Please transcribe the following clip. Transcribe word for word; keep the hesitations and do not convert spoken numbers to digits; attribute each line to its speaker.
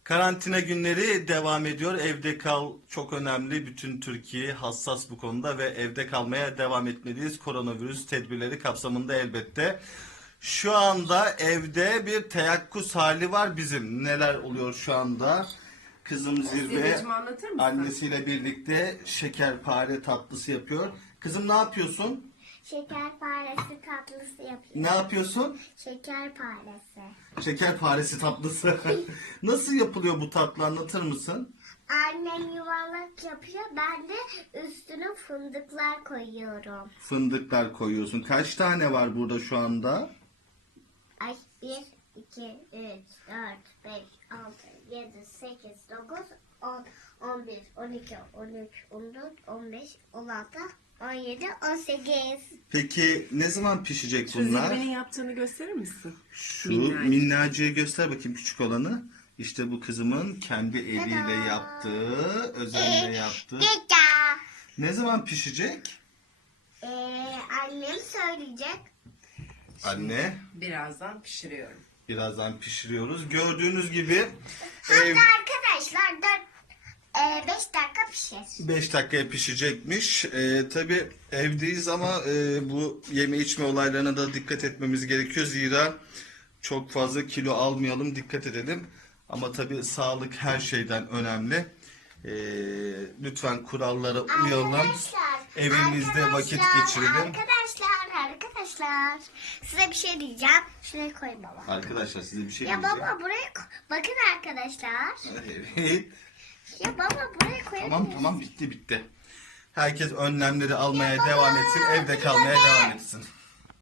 Speaker 1: Karantina günleri devam ediyor. Evde kal çok önemli. Bütün Türkiye hassas bu konuda ve evde kalmaya devam etmeliyiz. Koronavirüs tedbirleri kapsamında elbette. Şu anda evde bir teyakkuz hali var bizim. Neler oluyor şu anda? Kızım Zirve
Speaker 2: Zirveciğim, anlatır mısın?
Speaker 1: annesiyle birlikte şekerpare tatlısı yapıyor. Kızım ne yapıyorsun?
Speaker 3: Şekerparesi tatlısı yapıyorum.
Speaker 1: Ne yapıyorsun?
Speaker 3: Şekerparesi.
Speaker 1: Şekerparesi tatlısı. Nasıl yapılıyor bu tatlı, anlatır mısın?
Speaker 3: Annem yuvarlak yapıyor. Ben de üstüne fındıklar koyuyorum.
Speaker 1: Fındıklar koyuyorsun. Kaç tane var burada şu anda?
Speaker 3: Ay bir, iki, üç, dört, beş, altı, yedi, sekiz, dokuz, on, on bir, on iki, on üç, on dört, on beş, on altı, on yedi, on sekiz.
Speaker 1: Peki ne zaman pişecek
Speaker 2: Şu
Speaker 1: bunlar?
Speaker 2: zirvenin yaptığını gösterir misin?
Speaker 1: Şu
Speaker 2: Minnacık.
Speaker 1: minnacığı göster bakayım, küçük olanı. İşte bu kızımın kendi eliyle
Speaker 3: Tada!
Speaker 1: yaptığı, özenle yaptığı.
Speaker 3: Geka.
Speaker 1: Ne zaman pişecek?
Speaker 3: Ee, annem söyleyecek.
Speaker 1: Anne,
Speaker 2: Birazdan pişiriyorum.
Speaker 1: birazdan pişiriyoruz. Gördüğünüz gibi
Speaker 3: Hatta
Speaker 1: ev
Speaker 3: arkadaşlar dört, e, beş dakika pişer.
Speaker 1: beş dakikaya pişecekmiş. Ee, tabii evdeyiz ama e, bu yeme içme olaylarına da dikkat etmemiz gerekiyor. Zira çok fazla kilo almayalım, dikkat edelim. Ama tabii sağlık her şeyden önemli. Ee, lütfen kurallara uyalım.
Speaker 3: Arkadaşlar,
Speaker 1: Evimizde vakit
Speaker 3: arkadaşlar,
Speaker 1: geçirelim.
Speaker 3: Arkadaşlar, arkadaşlar. Size bir şey diyeceğim. Şuraya koy baba.
Speaker 1: Arkadaşlar size bir şey
Speaker 3: Ya
Speaker 1: diyeceğim.
Speaker 3: baba buraya koy. Bakın arkadaşlar.
Speaker 1: Evet.
Speaker 3: Ya baba buraya koyabiliriz.
Speaker 1: Tamam tamam, bitti bitti. Herkes önlemleri almaya
Speaker 3: Ya baba,
Speaker 1: devam etsin, evde kalmaya
Speaker 3: baba.
Speaker 1: devam etsin.